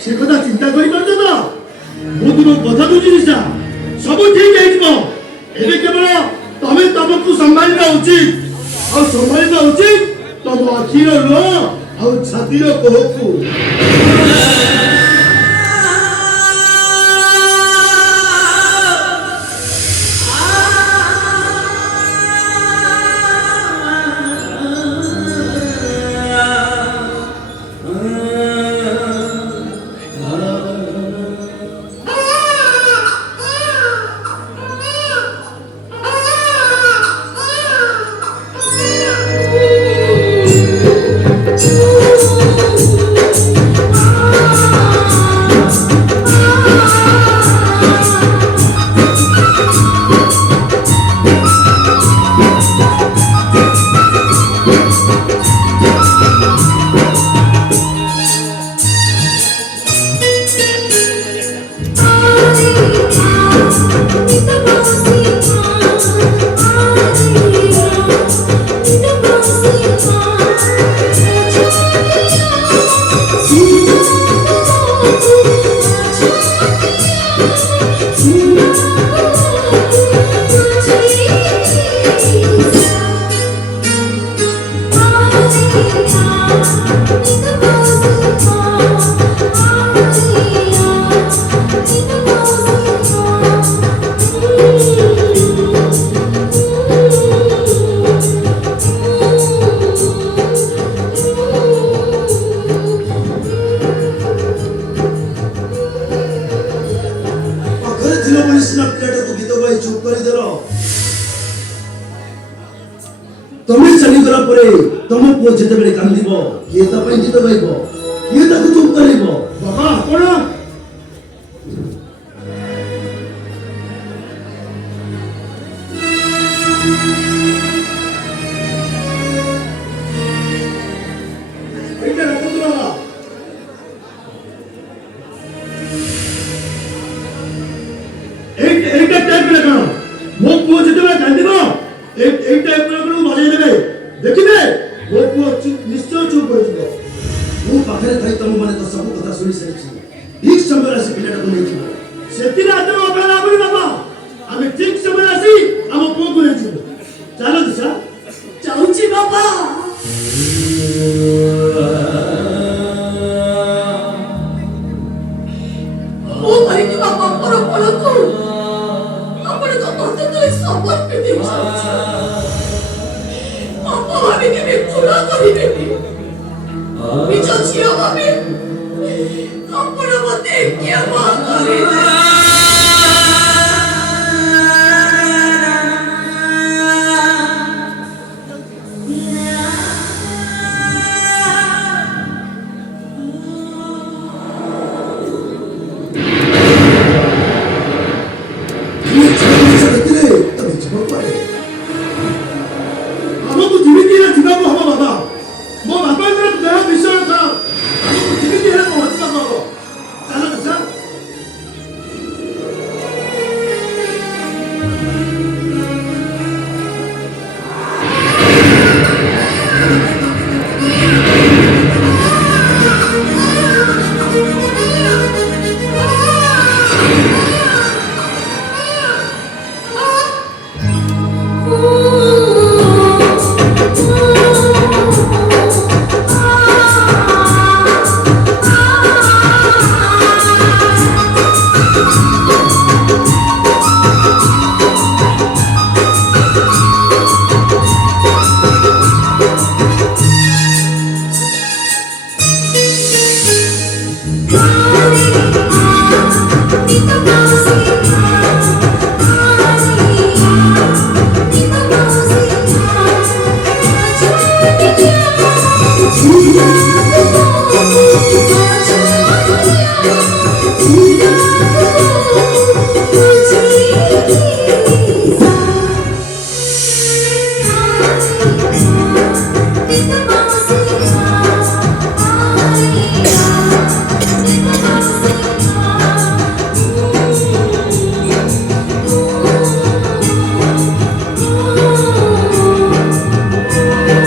से कथा चिंता करि पारछ तो मोदुर कथा बुझिसा सब ठीक है एबे केवल तमे तमको संभालना उचित और संभालना उचित तम आखिर लो और छातीर कोहकु तमें चलीगला तुम पुओ जिते कांद किए गीत गाइब किए चुप कर बाबा कौन मो पुओ जिते कांद एक टाइप बजाई देवे देखिए मो पुओ निश्चय चुप कर मु पाखरे थाई तुम माने तो सब कथा सुनी सारी ठीक समय आसी पिलाटा को नहीं सेति रात में अबेला आबे बाबा हमें ठीक समय आसी हम पुओ को नहीं चलो दिशा जाउची बाबा ओ भाई की बाबा पर को अपन को कहते तो सब पे देख बाबा भाभी के भी पूरा करिबेनी निज झियो भाभी अपन मते क्या बात करे Ooh.